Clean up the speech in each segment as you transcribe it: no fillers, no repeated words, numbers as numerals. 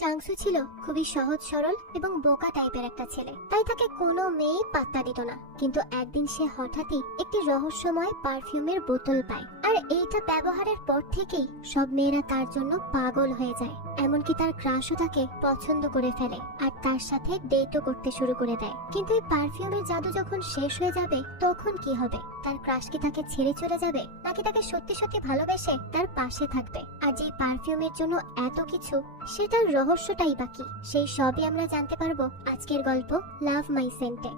চাংসু ছিল খুবই সহজ সরল এবং বোকা টাইপের একটা ছেলে, তাই তাকে কোনো মেয়ে পাত্তা দিত না। কিন্তু একদিন সে হঠাৎই একটি রহস্যময় পারফিউমের বোতল পায়, আর এইটা ব্যবহারের পর থেকেই সব মেয়েরা তার জন্য পাগল হয়ে যায়। এমনকি তার ক্রাশও তাকে পছন্দ করে ফেলে আর তার সাথে ডেটও করতে শুরু করে দেয়। কিন্তু এই পারফিউমের জাদু যখন শেষ হয়ে যাবে তখন কি হবে? তার ক্রাশ কি তাকে ছেড়ে চলে যাবে, নাকি তাকে সত্যি সত্যি ভালোবেসে তার পাশে থাকবে? আর যে পারফিউমের জন্য এত কিছু, সেটার রহস্যটাই বাকি, সেই সবই আমরা জানতে পারবো আজকের গল্প লাভ মাই সেন্টে।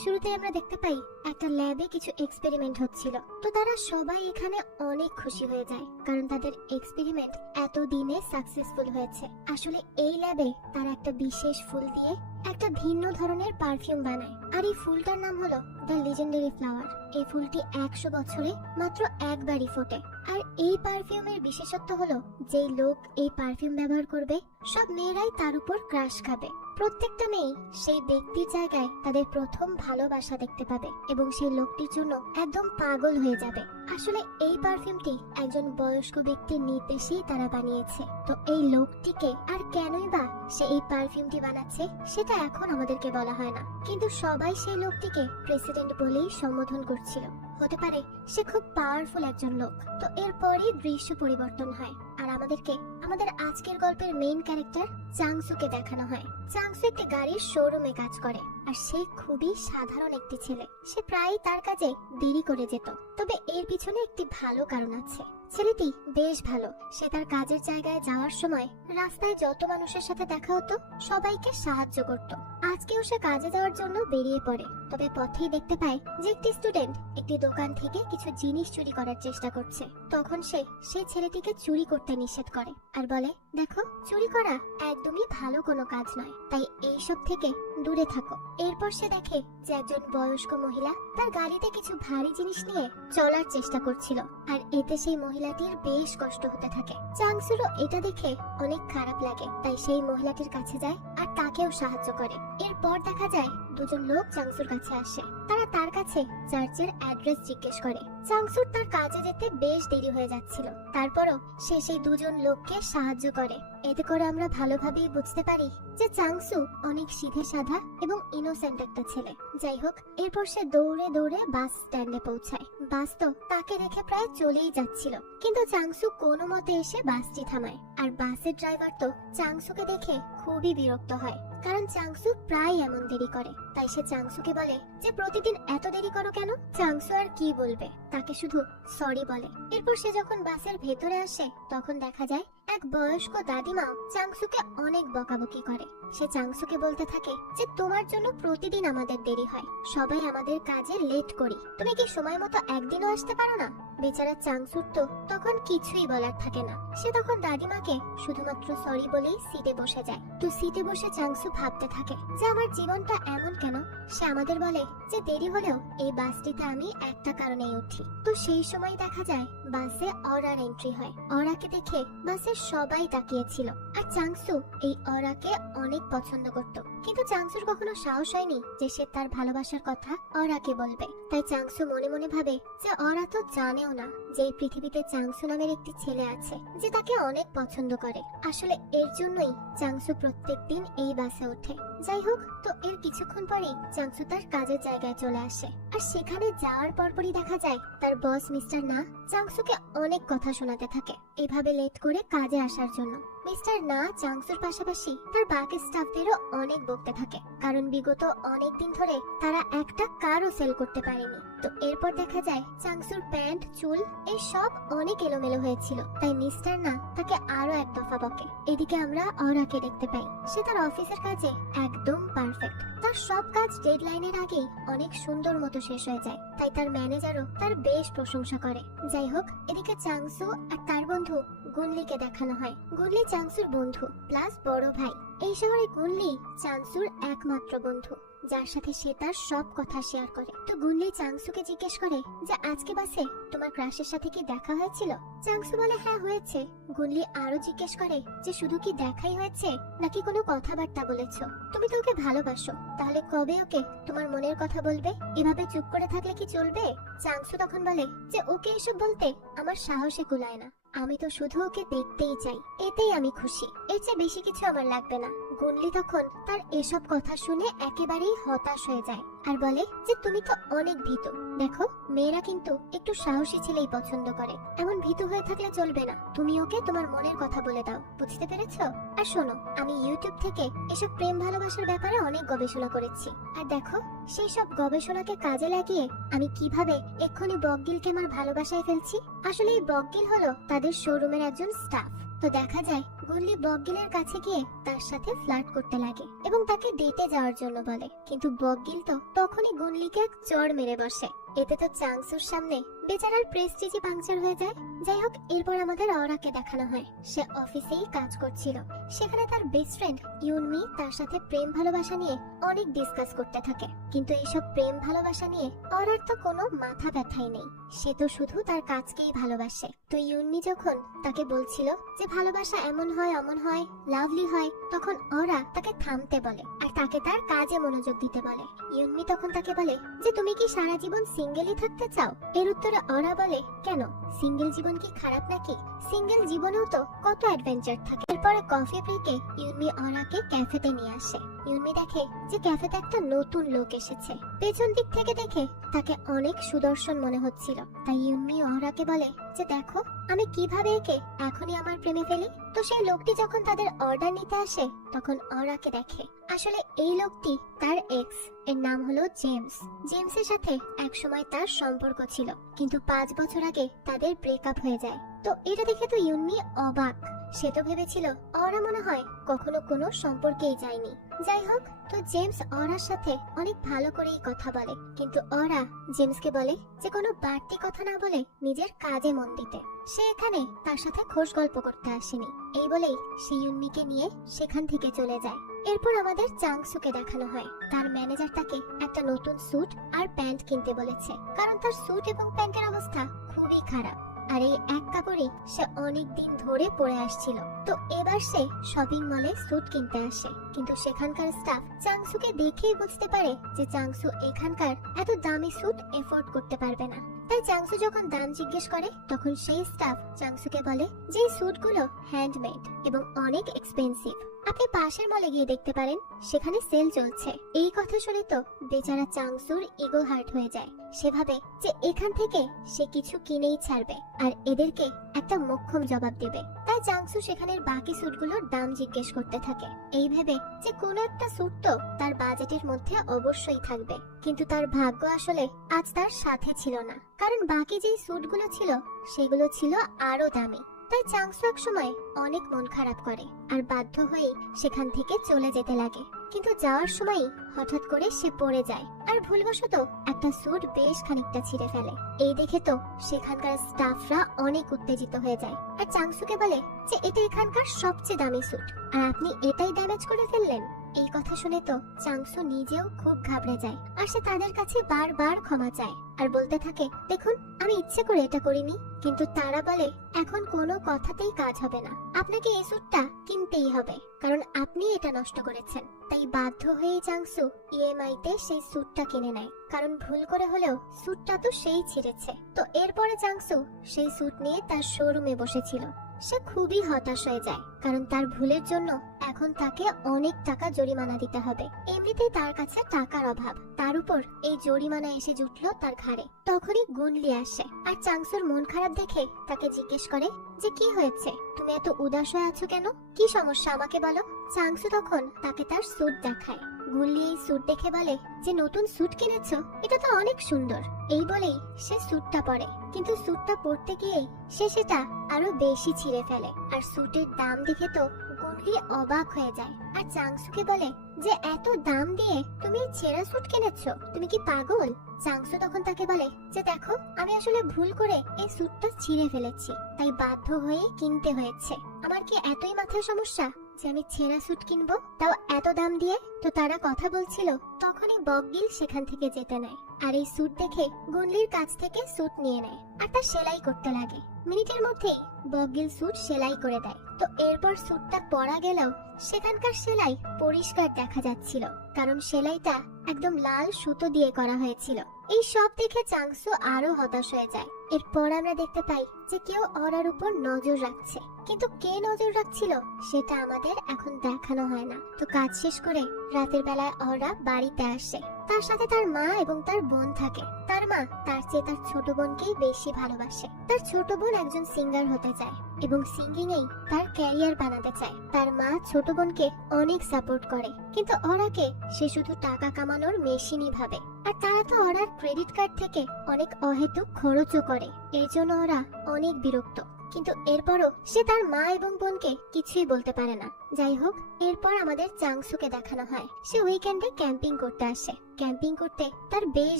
শুরুতে আমরা দেখতে পাই একটা ল্যাবে কিছু এক্সপেরিমেন্ট হচ্ছিল। তো তারা সবাই এখানে অনেক খুশি হয়ে যায়, কারণ তাদের এক্সপেরিমেন্ট এত দিনে সাকসেসফুল হয়েছে। আসলে এই ল্যাবে তারা একটা বিশেষ ফুল দিয়ে একটা ভিন্ন ধরনের পারফিউম বানায়, আর এই ফুলটার নাম হলো দ্য লিজেন্ডারি ফ্লাওয়ার। এই ফুলটি 100 বছরে মাত্র একবারই ফোটে। আর এই পারফিউমের বিশেষত্ব হলো, যেই লোক এই পারফিউম ব্যবহার করবে সব মেয়েরাই তার উপর ক্রাশ খাবে। প্রত্যেকটা মেয়ে সেই ব্যক্তির জায়গায় তাদের প্রথম ভালোবাসা দেখতে পাবে এবং সেই লোকটির জন্য একদম পাগল হয়ে যাবে। আসলে এই পারফিউমটি একজন বয়স্ক ব্যক্তির নির্দেশেই তারা বানিয়েছে। তো এই লোকটিকে আর কেনই বা সে এই পারফিউমটি বানাচ্ছে সেটা এখন আমাদেরকে বলা হয় না, কিন্তু সবাই সেই লোকটিকে প্রেসিডেন্ট বলেই সম্বোধন করছিল। হতে পারে সে খুব পাওয়ারফুল একজন লোক। তো এরপরই দৃশ্য পরিবর্তন হয় আর আমাদেরকে আমাদের আজকের গল্পের মেইন ক্যারেক্টার চাংসুকে দেখানো হয়। চাংসু একটি গাড়ির শোরুমে কাজ করে, আর সে খুবই সাধারণ একটি ছেলে। সে প্রায়ই তার কাজে দেরি করে যেত, তবে এর পিছনে একটি ভালো কারণ আছে। ছেলেটি বেশ ভালো। সে তার কাজের জায়গায় যাওয়ার সময় রাস্তায় যত মানুষের সাথে দেখা হতো সবাইকে সাহায্য করত। আজকেও সে কাজে যাওয়ার জন্য বেরিয়ে পড়ে, তবে পথেই দেখতে পায় যে একটি স্টুডেন্ট একটি দোকান থেকে কিছু জিনিস চুরি করার চেষ্টা করছে। তখন সে সেই ছেলেটিকে চুরি করতে নিষেধ করে আর বলে, দেখো, চুরি করা একদমই ভালো কোনো কাজ নয়, তাই এইসব থেকে দূরে থাকো। এরপর সে দেখে যে একজন বয়স্ক মহিলা তার গাড়িতে কিছু ভারী জিনিস নিয়ে চলার চেষ্টা করছিল, আর এতে সেই মহিলাটির বেশ কষ্ট হতে থাকে। চাংসুরও এটা দেখে অনেক খারাপ লাগে, তাই সেই মহিলাটির কাছে যায় আর তাকেও সাহায্য করে। এরপর দেখা যায় দুজন লোক চাংসুর কাছে আসে। তারা তার কাছে চার্চের অ্যাড্রেস জিজ্ঞেস করে। চাংসুর তার কাজে যেতে বেশ দেরি হয়ে যাচ্ছিল, তারপরও সে সেই দুজন লোককে সাহায্য করে। এতে করে আমরা ভালোভাবেই বুঝতে পারি যে চাংসু অনেক সিধে সাধা এবং ইনোসেন্ট একটা ছেলে। যাই হোক, এরপর সে দৌড়ে দৌড়ে বাস স্ট্যান্ডে পৌঁছায়। বাস তো তাকে রেখে প্রায় চলেই যাচ্ছিল, কিন্তু চাংসু কোনো মতে এসে বাসটি থামায়। আর বাসের ড্রাইভার তো চাংসুকে দেখে খুবই বিরক্ত হয়, কারণ চাংসু প্রায় এমন দেরি করে। তাই সে চাংসুকে বলে যে প্রতিদিন এত দেরি করো কেন? চাংসু আর কি বলবে, তাকে শুধু সরি বলে। এরপর সে যখন বাসের ভেতরে আসে তখন দেখা যায় এক বয়স্ক দাদিমা চাংসুকে অনেক বকাবকি করে। সে চাংসুকে বলতে থাকে যে তোমার জন্য প্রতিদিন আমাদের দেরি হয়, সবাই আমাদের কাজে লেট করি, তুমি কি সময় মতো একদিনও আসতে পারো না? বেচারা চাংসুর তো তখন কিছুই বলার থাকে না। সে তখন দাদিমাকে শুধুমাত্র সরি বলেই সিটে বসে যায়। তো সিটে বসে চাংসু ভাবতে থাকে যে আমার জীবনটা এমন কেন? সে আমাদের বলে যে দেরি হলেও এই বাসটিতে আমি একটা কারণেই উঠি। তো সেই সময় দেখা যায় বাসে অরার এন্ট্রি হয়। অরাকে দেখে বাসের সবাই তাকিয়েছিল, আর চাংসু এই অরাকে অনেক পছন্দ করত। কিন্তু চাংসুর কখনো সাহস হয়নি যে সে তার ভালোবাসার কথা অরাকে বলবে। তাই চাংসু মনে মনে ভাবে যে অরা তো জানেও না যে এই পৃথিবীতে চাংসু নামের একটি ছেলে আছে যে তাকে অনেক পছন্দ করে। আসলে এর জন্যই চাংসু প্রত্যেকদিন এই বাসে ওঠে। যাই হোক, তো এর কিছুক্ষণ পরেই চাংসু তার কাজের জায়গায় চলে আসে, আর সেখানে যাওয়ার পরপরই দেখা যায় তার বস মিস্টার না চাংসুকে অনেক কথা শোনাতে থাকে এভাবে লেট করে কাজে আসার জন্য। মিস্টার না চাংসুর পাশাপাশি তার বাকি স্টাফদেরও অনেক বকতে থাকে, কারণ বিগত অনেক দিন ধরে তারা একটা কারও সেল করতে পারেনি। তো এরপর দেখা যায় চাংসুর প্যান্ট, চুল এই সব অনেক এলোমেলো হয়েছিল, তাই মিস্টার না তাকে আরো এক দফা বকে। এদিকে আমরা অরাকে দেখতে পাই। সে তার অফিসের কাজে একদম পারফেক্ট। তার সব কাজ ডেডলাইনের আগেই অনেক সুন্দর মতো শেষ হয়ে যায়, তাই তার ম্যানেজারও তার বেশ প্রশংসা করে। যাই হোক, এদিকে চাংসু আর তার বন্ধু গুনলিকে দেখানো হয়। গুনলি চাংসুর বন্ধু প্লাস বড় ভাই। এই শহরে গুনলি চাংসুর একমাত্র বন্ধু, যার সাথে সে তার সব কথা শেয়ার করে। তো গুনলি চাংসুকে জিজ্ঞেস করে যে আজকে বাসে তোমার ক্রাশের সাথে কি দেখা হয়েছিল? চাংসু বলে হ্যাঁ হয়েছে। গুনলি আরো জিজ্ঞেস করে যে শুধু কি দেখাই হয়েছে নাকি কোনো কথাবার্তা বলেছো? তুমি তো ওকে ভালোবাসো, তাহলে কবে ওকে তোমার মনের কথা বলবে? এভাবে চুপ করে থাকলে কি চলবে? চাংসু তখন বলে যে ওকে এসব বলতে আমার সাহসে কুলায় না, আমি তো শুধু ওকে দেখতেই চাই, এতেই আমি খুশি, এর চেয়ে বেশি কিছু আমার লাগবে না। গুনলি তখন তার এসব কথা শুনে একেবারেই হতাশ হয়ে যায় আর বলে যে তুমি তো অনেক ভীতু। দেখো, মেয়েরা কিন্তু একটু সাহসী ছেলেই পছন্দ করে, এমন ভীতু হয়ে থাকলে চলবে না। তুমি ওকে তোমার মনের কথা বলে দাও, বুঝতে পেরেছো? আর শোনো, আমি ইউটিউব থেকে এসব প্রেম ভালোবাসার ব্যাপারে অনেক গবেষণা করেছি, আর দেখো সেই সব গবেষণাকে কাজে লাগিয়ে আমি কিভাবে এক্ষুনি বকগিলকে আমার ভালোবাসায় ফেলছি। আসলে এই বকগিল হলো তাদের শোরুমের একজন স্টাফ। তো দেখা যায় গুনলি বকগিলের কাছে গিয়ে তার সাথে ফ্লার্ট করতে লাগে এবং তাকে ডেটে যাওয়ার জন্য বলে, কিন্তু বকগিল তো তখনই গুনলিকে এক চড় মেরে বসে। এতে তো চাংসুর সামনে বেচারার প্রেস্টিজই পাংচার হয়ে যায়। যাই হোক, এরপর আমাদের অরাকে দেখানো হয় সে অফিসেই কাজ করছিল। সেখানে তার বেস্ট ফ্রেন্ড ইউনমি তার সাথে প্রেম ভালোবাসা নিয়ে অনেক ডিসকাস করতে থাকে, কিন্তু এইসব প্রেম ভালোবাসা নিয়ে অরার তো কোনো মাথা ব্যথাই নেই, সে তো শুধু তার কাজকেই ভালোবাসে। তো ইউনমি যখন তাকে বলছিল যে ভালোবাসা এমন হয় অমন হয়, লাভলি হয়, তখন অরা তাকে থামতে বলে আর তাকে তার কাজে মনোযোগ দিতে বলে। ইউনমি তখন তাকে বলে যে তুমি কি সারা জীবন সিঙ্গেলই থাকতে চাও? এর উত্তরে অরা বলে, কেন, সিঙ্গেল জীবন কি খারাপ নাকি? সিঙ্গেল জীবনেও তো কত অ্যাডভেঞ্চার থাকে। এরপরে কফি ব্রেকে ইউনমি অরাকে ক্যাফেতে নিয়ে আসে। ইউনমি দেখে যে ক্যাফেতে একটা নতুন লোক এসেছে। পেছন দিক থেকে দেখে তাকে অনেক সুদর্শন মনে হচ্ছিল, তাই ইউনমি অরাকে বলে যে দেখো আমি কিভাবে একে এখনই আমার প্রেমে ফেলি। তো সেই লোকটি যখন তাদের অর্ডার নিতে আসে তখন অরাকে দেখে আসলে এই লোকটি তার এক্স, এর নাম হলো জেমস। জেমসের সাথে একসময় তার সম্পর্ক ছিল, কিন্তু 5 বছর আগে তাদের ব্রেকআপ হয়ে যায়। তো এটা দেখে তো ইউনমি অবাক, সে তো ভেবেছিল অরা মনে হয় কখনো কোনো সম্পর্কেই যায়নি। যাই হোক, তো জেমস অরার সাথে অনেক ভালো করেই কথা বলে, কিন্তু অরা জেমসকে বলে যে কোনো বাড়তি কথা না বলে নিজের কাজে মন দিতে। সে এখানে তার সাথে খোশ গল্প করতে আসেনি, এই বলেই সে ইউনমিকে নিয়ে সেখান থেকে চলে যায়। এরপর আমাদের চাংসুকে দেখানো হয় তার ম্যানেজার তাকে একটা নতুন স্যুট আর প্যান্ট কিনতে বলেছে, কারণ তার স্যুট এবং প্যান্টের অবস্থা খুবই খারাপ, আর এই এক কাপড়ই সে অনেক দিন ধরে পরে আসছিল। তো এবার সে শপিং মলে স্যুট কিনতে আসে, কিন্তু সেখানকার স্টাফ চাংসুকে দেখেই বুঝতে পারে যে চাংসু এখানকার এত দামি স্যুট এফোর্ড করতে পারবে না। তাই চাংসু যখন দাম জিজ্ঞেস করে তখন সেই স্টাফ চাংসুকে বলে যে এই স্যুটগুলো হ্যান্ডমেড এবং অনেক এক্সপেন্সিভ, আপনি পাশের মলে গিয়ে দেখতে পারেন, সেখানে সেল চলছে। এই কথা শুনে তো বেচারা চাংসুর ইগো হার্ট হয়ে যায়। সে ভাবে যে এখান থেকে সে কিছু কিনেই ছাড়বে আর এদেরকে একটা মোক্ষম জবাব দেবে। তাই চাংসু সেখানের বাকি স্যুটগুলোর দাম জিজ্ঞেস করতে থাকে, এই ভেবে যে কোনো একটা স্যুট তো তার বাজেটের মধ্যে অবশ্যই থাকবে। কিন্তু তার ভাগ্য আসলে আজ তার সাথে ছিল না, কারণ বাকি যে স্যুটগুলো ছিল সেগুলো ছিল আরো দামি। তাই চাংসু এক সময় অনেক মন খারাপ করে আর বাধ্য হয়ে সেখান থেকে চলে যেতে লাগে। কিন্তু যাওয়ার সময় হঠাৎ করে সে পড়ে যায় আর ভুলবশত একটা স্যুট বেশ খানিকটা ছিঁড়ে ফেলে। এই দেখে তো সেখানকার স্টাফরা অনেক উত্তেজিত হয়ে যায় আর চাংসুকে বলে যে এটা এখানকার সবচেয়ে দামি স্যুট আর আপনি এটাই ড্যামেজ করে ফেললেন। এই কথা শুনে তো চাংসু নিজেও খুব ঘাবড়ে যায় আর সে তাদের কাছে বারবার ক্ষমা চায় আর বলতে থাকে, দেখুন আমি ইচ্ছে করে এটা করিনি। কিন্তু তারা বলে এখন কোনো কথাতেই কাজ হবে না, আপনাকে এই স্যুটটা কিনতেই হবে, কারণ আপনি এটা নষ্ট করেছেন। তাই বাধ্য হয়ে চাংসু ইএমআই তে সেই স্যুটটা কিনে নেয়, কারণ ভুল করে হলেও স্যুটটা তো সেই ছিঁড়েছে। তো এরপরে চাংসু সেই স্যুট নিয়ে তার শোরুমে বসেছিল। সে খুবই হতাশ হয়ে যায়, কারণ তার ভুলের জন্য এখন তাকে অনেক টাকা জরিমানা দিতে হবে। এমনিতেই তার কাছে টাকার অভাব, তার উপর এই জরিমানা এসে জুটলো তার ঘাড়ে। তখনই গুনলি আসে আর চাংসুর মন খারাপ দেখে তাকে জিজ্ঞেস করে যে কি হয়েছে, তুমি এত উদাস হয়ে আছো কেন, কি সমস্যা আমাকে বলো। চাংসু তখন তাকে তার স্যুট দেখায়। গুনলি এই স্যুট দেখে বলে যে নতুন স্যুট কিনেছো, এটা তো অনেক সুন্দর। এই বলেই সে স্যুটটা পরে, কিন্তু স্যুটটা পরতে গিয়ে সে সেটা আরো বেশি ছিঁড়ে ফেলে আর স্যুটের দাম দেখে তো গুনলি অবাক হয়ে যায় আর চাংসুকে বলে যে এত দাম দিয়ে তুমি ছেঁড়া স্যুট কিনেছো, তুমি কি পাগল। চাংসু তখন তাকে বলে যে দেখো আমি আসলে ভুল করে এই স্যুটটা ছিঁড়ে ফেলেছি, তাই বাধ্য হয়ে কিনতে হয়েছে। আমার কি এতই মাথায় সমস্যা যে আমি ছেঁড়া স্যুট কিনবো, তাও এত দাম দিয়ে। তো তারা কথা বলছিল তখনই বকগিল সেখান থেকে যেতে নেয় আর এই স্যুট দেখে গুনলির কাছ থেকে স্যুট নিয়ে নেয় আর তা সেলাই করতে লাগে। মিনিটের মধ্যেই বকগিল স্যুট সেলাই করে দেয় তো এরপর স্যুটটা পরা গেলেও সেখানকার সেলাই পরিষ্কার দেখা যাচ্ছিল, কারণ সেলাইটা একদম লাল সুতো দিয়ে করা হয়েছিল। এই সব দেখে চাংসু আরো হতাশ হয়ে যায়। এরপর আমরা দেখতে পাই যে কেউ অরার উপর নজর রাখছে, কিন্তু কে নজর রাখছিল সেটা আমাদের এখন দেখানো হয় না। তো কাজ শেষ করে রাতের বেলায় অরা বাড়িতে আসে। তার সাথে তার মা এবং তার বোন থাকে। তার মা তার চেয়ে তার ছোট বোনকেই বেশি ভালোবাসে। তার ছোট বোন একজন সিঙ্গার হতে চায় এবং সিঙ্গিং এই তার ক্যারিয়ার বানাতে চায়। তার মা ছোট বোনকে অনেক সাপোর্ট করে, কিন্তু অরাকে সে শুধু টাকা কামানোর মেশিনই ভাবে। আর তারা তো অরার ক্রেডিট কার্ড থেকে অনেক অহেতুক খরচও করে। এর জন্য ওরা অনেক বিরক্ত, কিন্তু এরপরও সে তার মা এবং বোনকে কিছুই বলতে পারে না। যাই হোক, এরপর আমাদের চাংসুকে দেখানো হয় সে উইকেন্ডে ক্যাম্পিং করতে আসে। ক্যাম্পিং করতে তার বেশ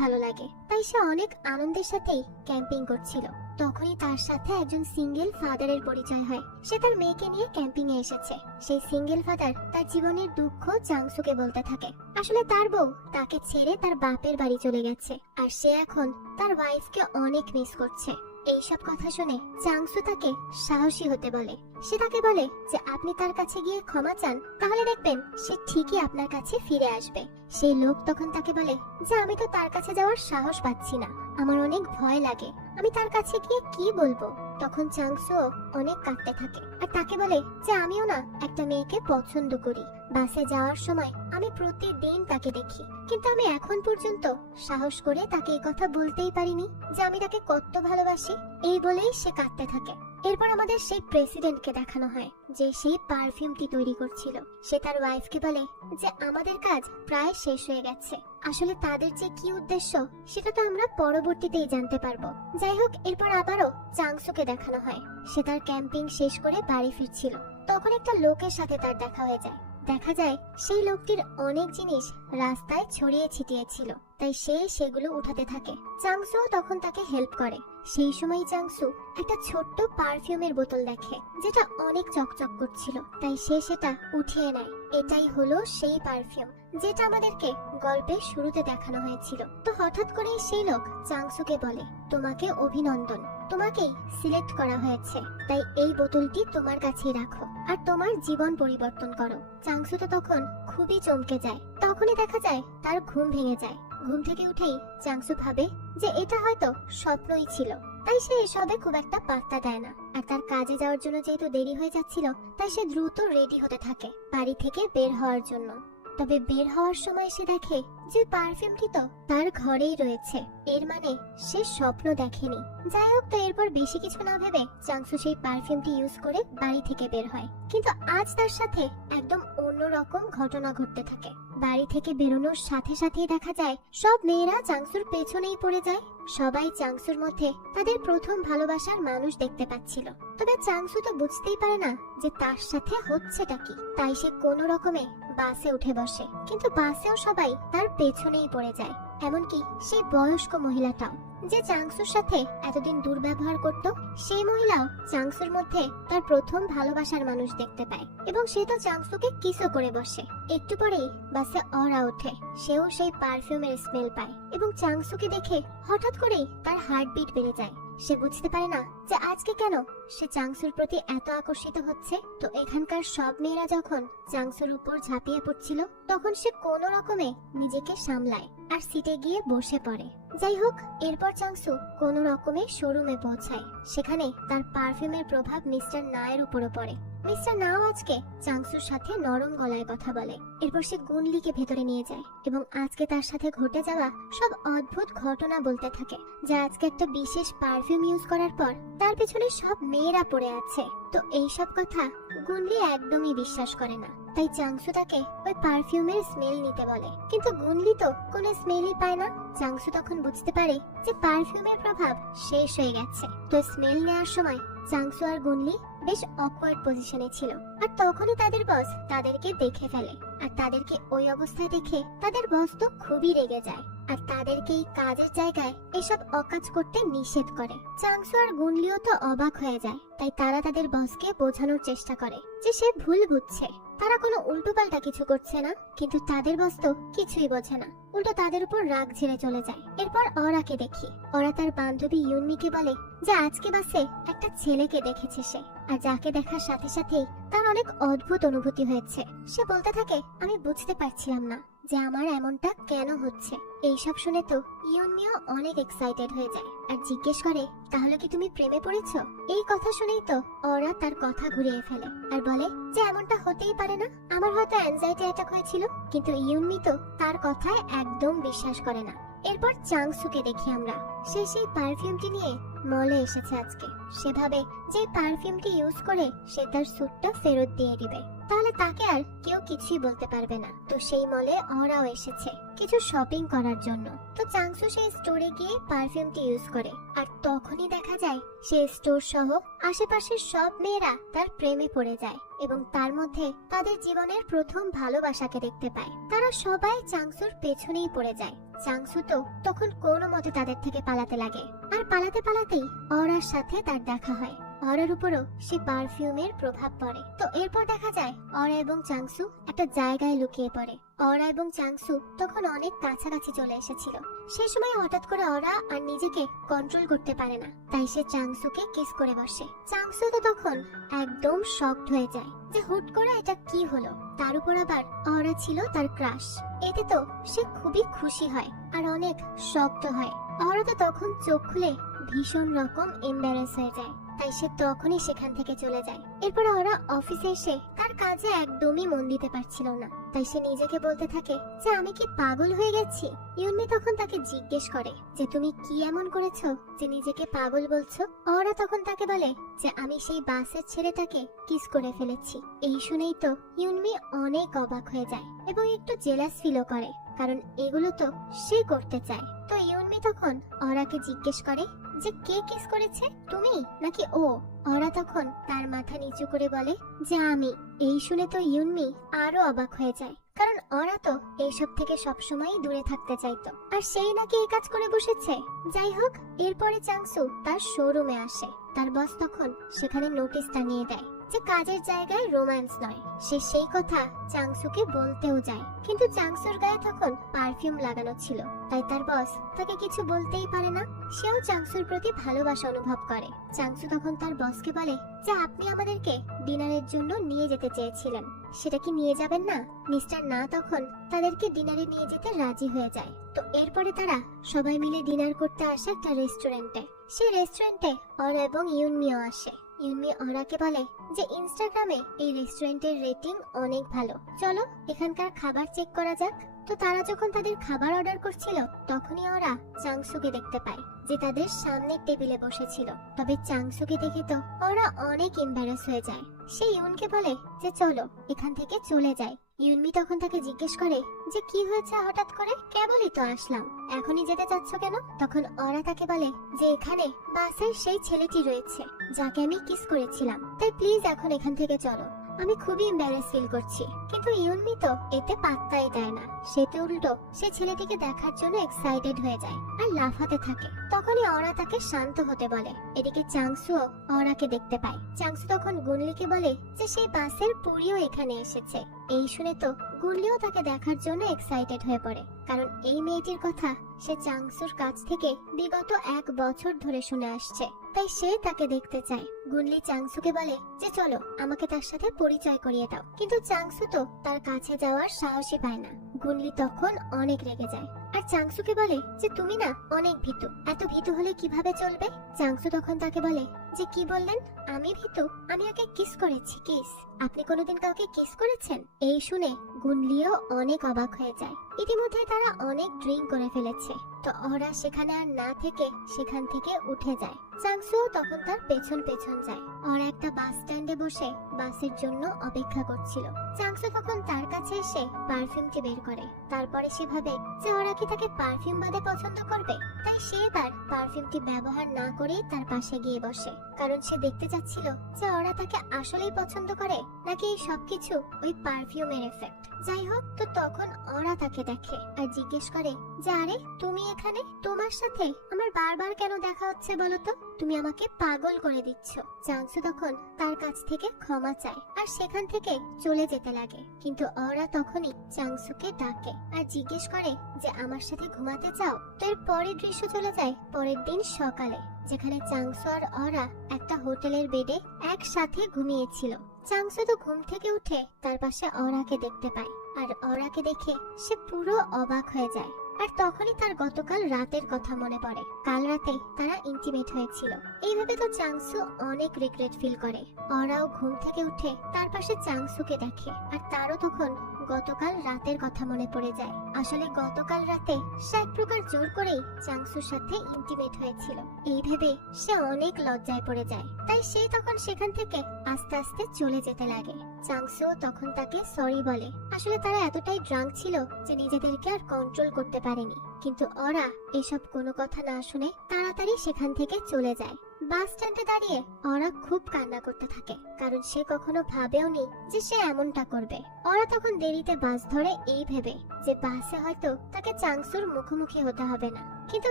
ভালো লাগে, তাই সে অনেক আনন্দের সাথেই ক্যাম্পিং করছিল। তখনই তার সাথে একজন সিঙ্গেল ফাদারের পরিচয় হয়। সে তার মেয়েকে নিয়ে ক্যাম্পিং এ এসেছে। সেই সিঙ্গেল ফাদার তার জীবনের দুঃখ চাংসুকে বলতে থাকে। আসলে তার বউ তাকে ছেড়ে তার বাপের বাড়ি চলে গেছে, আর সে এখন তার ওয়াইফকে অনেক মিস করছে। এইসব কথা শুনে চাংসু তাকে সাহসী হতে বলে। সে তাকে বলে যে আপনি তার কাছে গিয়ে ক্ষমা চান, তাহলে দেখবেন সে ঠিকই আপনার কাছে ফিরে আসবে। সেই লোক তখন তাকে বলে যে আমি তো তার কাছে যাওয়ার সাহস পাচ্ছি না, আমার অনেক ভয় লাগে, আমি তার কাছে গিয়ে কি বলবো। তখন চাংসু অনেক কাঁদতে থাকে আর তাকে বলে যে আমিও না একটা মেয়েকে পছন্দ করি। বাসে যাওয়ার সময় আমি প্রতিদিন তাকে দেখি, কিন্তু আমি এখন পর্যন্ত সাহস করে তাকে এই কথা বলতেই পারিনি যে আমি তাকে কত ভালোবাসি। এই বলেই সে কাঁদতে থাকে। এরপর আমাদের সেই প্রেসিডেন্টকে দেখানো হয় যে সেই পারফিউমটি তৈরি করছিল। সে তার ওয়াইফকে বলে যে আমাদের কাজ প্রায় শেষ হয়ে গেছে। আসলে তাদের যে কি উদ্দেশ্য সেটা তো আমরা পরবর্তীতেই জানতে পারবো। যাই হোক, এরপর আবারও চাংসুকে দেখানো হয় সে তার ক্যাম্পিং শেষ করে বাড়ি ফিরছিল। তখন একটা লোকের সাথে তার দেখা হয়ে যায়। দেখা যায় সেই লোকটির অনেক জিনিস রাস্তায় ছড়িয়ে ছিটিয়ে ছিল, তাই সে সেগুলো উঠাতে থাকে। চাংসু তখন তাকে হেল্প করে। সেই সময় চাংসু একটা ছোট্ট পারফিউমের বোতল দেখে যেটা অনেক চকচক করছিল, তাই সে সেটা উঠিয়ে নেয়। এটাই হলো সেই পারফিউম যেটা আমাদেরকে গল্পের শুরুতে দেখানো হয়েছিল। তো হঠাৎ করে সেই লোক চাংসুকে বলে তোমাকে অভিনন্দন, তোমাকেই সিলেক্ট করা হয়েছে, তাই এই বোতলটি তোমার কাছেই রাখো আর তোমার জীবন পরিবর্তন করো। চাংসু তো তখন খুবই চমকে যায়। তখনই দেখা যায় তার ঘুম ভেঙে যায়। ঘুম থেকে উঠেই চাংসু ভাবে যে এটা হয়তো স্বপ্নই ছিল, তাই সে এসবে খুব একটা পাত্তা দেয় না। আর তার কাজে যাওয়ার জন্য যেহেতু দেরি হয়ে যাচ্ছিল, তাই সে দ্রুত রেডি হতে থাকে বাড়ি থেকে বের হওয়ার জন্য। তবে বের হওয়ার সময় সে দেখে যে পারফিউমটি তো তার ঘরেই রয়েছে, এর মানে সে স্বপ্ন দেখেনি। যাই হোক, তো এরপর বেশি কিছু না ভেবে চাংসু সেই পারফিউমটি ইউজ করে বাড়ি থেকে বের হয়। কিন্তু আজ তার সাথে একদম অন্যরকম ঘটনা ঘটতে থাকে। বাড়ি থেকে বেরোনোর সাথে সাথেই দেখা যায় সব মেয়েরা চাংসুর পেছনেই পড়ে যায়। সবাই চাংসুর মধ্যে তাদের প্রথম ভালোবাসার মানুষ দেখতে পাচ্ছিল। তবে চাংসু তো বুঝতেই পারে না যে তার সাথে হচ্ছেটা কি, তাই সে কোনো রকমে বাসে উঠে বসে। কিন্তু বাসেও সবাই তার পেছনেই পড়ে যায়, এমনকি সেই বয়স্ক মহিলাটাও যে চাংসুর সাথে এতদিন দুর্ব্যবহার করত। সেই মহিলাও চাংসুর মধ্যে তার প্রথম ভালোবাসার মানুষ দেখতে পায় এবং সে তো চাংসুকে কিসও করে বসে। একটু পরেই বাসে অরা ওঠে, সেও সেই পারফিউমের স্মেল পায় এবং চাংসুকে দেখে হঠাৎ করেই তার হার্টবিট বেড়ে যায়। সে বুঝতে পারে না যে আজকে কেন সে চাংসুর প্রতি এত আকর্ষিত হচ্ছে। তো এখানকার সব মেয়েরা যখন চাংসুর উপর ঝাঁপিয়ে পড়ছিল, তখন সে কোনো রকমে নিজেকে সামলায় আর সিটে গিয়ে বসে পড়ে। যাই হোক, এরপর চাংসু কোনো রকমে শোরুমে পৌঁছায়। সেখানে তার পারফিউমের প্রভাব মিস্টার নায়ের উপরও পড়ে। মিস্টার নাও আজকে চাংসুর সাথে নরম গলায় কথা বলে। এরপর সে গুনলিকে ভেতরে নিয়ে যায় এবং আজকে তার সাথে ঘটে যাওয়া সব অদ্ভুত ঘটনা বলতে থাকে, যা আজকে একটা বিশেষ পারফিউম ইউজ করার পর তার পেছনে সব মেয়েরা পড়ে আছে। তো এইসব কথা গুনলি একদমই বিশ্বাস করে না, তাই চাংসু তাকে ওই পারফিউমের স্মেল নিতে বলে। কিন্তু গুনলি তো কোনো স্মেলই পায় না। চাংসু তখন বুঝতে পারে যে পারফিউমের প্রভাব শেষ হয়ে গেছে। তো স্মেল নেওয়ার সময় চাংসু আর গুনলি বেশ অকওয়ার্ড পজিশনে ছিল। আর তখনই তাদের বস তাদেরকে দেখে ফেলে, আর তাদেরকে ওই অবস্থায় দেখে তাদের বস তো খুবই রেগে যায় আর তাদেরকে এই কাজের জায়গায় এসব অকাজ করতে নিষেধ করে। চাংসু আর গুনলিও তো অবাক হয়ে যায়, তাই তারা তাদের বসকে বোঝানোর চেষ্টা করে যে সে ভুল বুঝছে, তারা কোনো উল্টোপাল্টা কিছু করছে না। কিন্তু তাদের বস তো কিছুই বোঝে না, উল্টো তাদের উপর রাগ ঝেড়ে চলে যায়। এরপর অরাকে দেখি। অরা তার বান্ধবী ইউনমিকে বলে যে আজকে বাসে একটা ছেলেকে দেখেছে সে। আর যাকে দেখার সাথে সাথেই তার অনেক অদ্ভুত অনুভূতি হয়েছে। সে বলতে থাকে, আমি বুঝতে পারছিলাম না যে আমার এমনটা কেন হচ্ছে। এইসব শুনে তো ইউনমিও অনেক এক্সাইটেড হয়ে যায় আর জিজ্ঞেস করে, তাহলে কি তুমি প্রেমে পড়েছো? এই কথা শুনেই তো ওরা তার কথা ঘুরিয়ে ফেলে আর বলে যে এমনটা হতেই পারে না, আমার হয়তো অ্যাংজাইটি অ্যাটাক হয়েছিল। কিন্তু ইউনমি তো তার কথায় একদম বিশ্বাস করে না। এরপর চাংসুকে দেখি আমরা, সে সেই পারফিউমটি নিয়ে মলে এসেছে আজকে। সে ভাবে যে পারফিউমটি ইউজ করে সে তার স্যুটটা ফেরত দিয়ে দিবে, তাহলে তাকে আর কেউ কিছুই বলতে পারবে না। তো সেই মলে ওরাও এসেছে কিছু শপিং করার জন্য। তো চাংসু সেই স্টোরে গিয়ে পারফিউমটি ইউজ করে আর তখনই দেখা যায় সে স্টোর সহ আশেপাশের সব মেয়েরা তার প্রেমে পড়ে যায় এবং তার মধ্যে তাদের জীবনের প্রথম ভালোবাসাকে দেখতে পায়। তারা সবাই চাংসুর পেছনেই পড়ে যায়। চাংসু তো তখন কোনো মতে তাদের থেকে পালাতে লাগে আর পালাতে পালাতেই ওরার সাথে তার দেখা হয়। অরার উপরও সে পারফিউমের প্রভাব পড়ে। তো এরপর দেখা যায় অরা এবং চাংসু একটা জায়গায় লুকিয়ে পড়ে। অরা এবং চাংসু তখন অনেক কাছাকাছি চলে এসেছিল। সেই সময় হঠাৎ করে অরা আর নিজেকে কন্ট্রোল করতে পারে না, তাই সে চাংসুকে কিস করে বসে। চাংসু তো তখন একদম শকড হয়ে যায় যে হুট করে এটা কি হলো। তার উপর আবার অরা ছিল তার ক্রাশ। এতে তো সে খুবই খুশি হয় আর অনেক শক্ত হয়। অরা তো তখন চোখ খুলে ভীষণ রকম এম্বারেস হয়ে যায়, তাই সে তখনই সেখান থেকে চলে যায়। এরপরে ওরা অফিসে এসে তার কাজে একদমই মন দিতে পারছিল না, তাই সে নিজেকে বলতে থাকে যে আমি কি পাগল হয়ে গেছি। ইউনমি তখন তাকে জিজ্ঞেস করে যে তুমি কি এমন করেছো যে নিজেকে পাগল বলছো। ওরা তখন তাকে বলে যে আমি সেই বাসের ছেলেটাকে কিস করে ফেলেছি। এই শুনেই তো ইউনমি অনেক অবাক হয়ে যায় এবং একটু জেলাস ফিলও করে, কারণ এগুলো তো সে করতে চায়। তো ইউনমি তখন ওরাকে জিজ্ঞেস করে যে কে কিস করেছে, তুমি নাকি ও? ওরা তখন তার মাথা নিচু করে বলে যে আমি। এই শুনে তো ইউনমি আরো অবাক হয়ে যায়, কারণ ওরা তো এইসব থেকে সবসময় দূরে থাকতে চাইতো আর সেই নাকি এই কাজ করে বসেছে। যাই হোক, এরপরে চাংসু তার শোরুমে আসে। তার বস তখন সেখানে নোটিশ টানিয়ে দেয় যে কাজের জায়গায় রোম্যান্স নয়। সে সেই কথা চাংসুকে বলতেও যায়, কিন্তু চাংসুর গায়ে তখন পারফিউম লাগানো ছিল, তাই তার বস তাকে কিছু বলতেই পারে না। সেও চাংসুর প্রতি ভালোবাসা অনুভব করে। চাংসু তখন তার বসকে বলে যে আপনি আমাদেরকে ডিনারের জন্য নিয়ে যেতে চেয়েছিলেন, সেটা কি নিয়ে যাবেন না? মিস্টার না তখন তাদেরকে ডিনারে নিয়ে যেতে রাজি হয়ে যায়। তো এরপরে তারা সবাই মিলে ডিনার করতে আসে একটা রেস্টুরেন্টে। সেই রেস্টুরেন্টে ওরা এবং ইউনমিও আসে। ইউনমি ওরাকে বলে যে ইনস্টাগ্রামে এই রেস্টুরেন্টের রেটিং অনেক ভালো, চলো এখানকার খাবার চেক করা যাক। তো তারা যখন তাদের খাবার অর্ডার করছিল তখনই ওরা চাংসুকে দেখতে পায় যে তাদের সামনের টেবিলে বসেছিল। তবে চাংসুকে দেখে তো ওরা অনেক এম্বারেস হয়ে যায়। সে ইউনকে বলে যে চলো এখান থেকে চলে যাই। ইউনমি তখন তাকে জিজ্ঞেস করে যে কি হয়েছে হঠাৎ করে, কেবলই তো আসলাম, এখনই যেতে চাচ্ছ কেন? তখন ওরা তাকে বলে যে এখানে বাসের সেই ছেলেটি রয়েছে যাকে আমি কিস করেছিলাম, তাই প্লিজ এখন এখান থেকে চলো, আমি খুবই এম্বারেস ফিল করছি। কিন্তু ইউনমি তো এতে পাত্তাই দেয় না। সে তো উল্টো সে ছেলেটিকে দেখার জন্য এক্সাইটেড হয়ে যায় আর লাফাতে থাকে। তখনই ওরা তাকে শান্ত হতে বলে। এদিকে চাংসুও ওরাকে দেখতে পায়। চাংসু তখন গুনলিকে বলে যে সেই বাসের পুরিও এখানে এসেছে। এই শুনে তো গুনলিও তাকে দেখার জন্য এক্সাইটেড হয়ে পড়ে, কারণ এই মেয়েটির কথা সে চাংসুর কাছ থেকে বিগত 1 বছর ধরে শুনে আসছে, তাই সে তাকে দেখতে চায়। গুনলি চাংসুকে বলে যে চলো আমাকে তার সাথে পরিচয় করিয়ে দাও, কিন্তু চাংসু তো তার কাছে যাওয়ার সাহসই পায় না। গুনলি তখন অনেক রেগে যায় আর চাংসুকে বলে যে তুমি না অনেক ভীতু, এত ভীতু হলে কিভাবে চলবে? চাংসু তখন তাকে বলে যে কি বললেন, আমি ভীতু? আমি ওকে কিস করেছি। কিস? আপনি কোনোদিন কাউকে কিস করেছেন? এই শুনে গুনলিও অনেক অবাক হয়ে যায়। ইতিমধ্যে তারা অনেক ড্রিঙ্ক করে ফেলেছে, তো ওরা সেখানে আর না থেকে সেখান থেকে উঠে যায়। চাংসু তখন তার পেছন পেছন যায়। ওরা একটা বাস স্ট্যান্ডে বসে বাসের জন্য অপেক্ষা করছিল। চাংসু তখন তার কাছে এসে পারফিউমটি বের করে। তারপরে সে ভাবে যে ওরা কি তাকে পারফিউম বাদে পছন্দ করবে, তাই সে তার পারফিউমটি ব্যবহার না করেই তার পাশে গিয়ে বসে, কারণ সে দেখতে চাচ্ছিল যে ওরা তাকে আসলেই পছন্দ করে নাকি এই সবকিছু ওই পারফিউমের এফেক্ট। যাই হোক, তো তখন ওরা তাকে দেখে আর জিজ্ঞেস করে যে আরে তুমি এখানে, তোমার সাথে আমার বারবার কেন দেখা হচ্ছে বলো তো? তুমি আমাকে পাগল করে দিচ্ছ। চাংসু তখন তার কাছ থেকে ক্ষমা চায় আর সেখান থেকে চলে যেতে লাগে, কিন্তু অরা তখনই চাংসুকে ডাকে আর জিজ্ঞেস করে যে আমার সাথে ঘুমাতে চাও। তো এর পরের দৃশ্য চলে যায় পরের দিন সকালে, যেখানে চাংসু আর অরা একটা হোটেলের বেডে একসাথে ঘুমিয়েছিল। চাংসু তো ঘুম থেকে উঠে তার পাশে অরাকে দেখতে পায়, আর অরাকে দেখে সে পুরো অবাক হয়ে যায়। আর তখনই তার গতকাল রাতের কথা মনে পড়ে। কাল রাতে তারা ইন্টিমেট হয়েছিল। এইভাবে তো চাংসু অনেক রিগ্রেট ফিল করে। অরাও ঘুম থেকে উঠে তার পাশে চাংসুকে দেখে, আর তারও তখন গতকাল রাতের কথা মনে পড়ে যায়। আসলে গতকাল রাতে সে এক প্রকার জোর করেই চাংসুর সাথে ইন্টিমেট হয়েছিল। এই ভেবে সে অনেক লজ্জায় পড়ে যায়, তাই সে তখন সেখান থেকে আস্তে আস্তে চলে যেতে লাগে। চাংসুও তখন তাকে সরি বলে। আসলে তারা এতটাই ড্রাঙ্ক ছিল যে নিজেদেরকে আর কন্ট্রোল করতে পারেনি। কিন্তু ওরা এসব কোনো কথা না শুনে তাড়াতাড়ি সেখান থেকে চলে যায়। বাস স্ট্যান্ডে দাঁড়িয়ে ওরা খুব কান্না করতে থাকে, কারণ সে কখনো ভাবেওনি যে সে এমনটা করবে। ওরা তখন দেরিতে বাস ধরে এই ভেবে যে বাসে হয়তো তাকে চাংসুর মুখোমুখি হতে হবে না, কিন্তু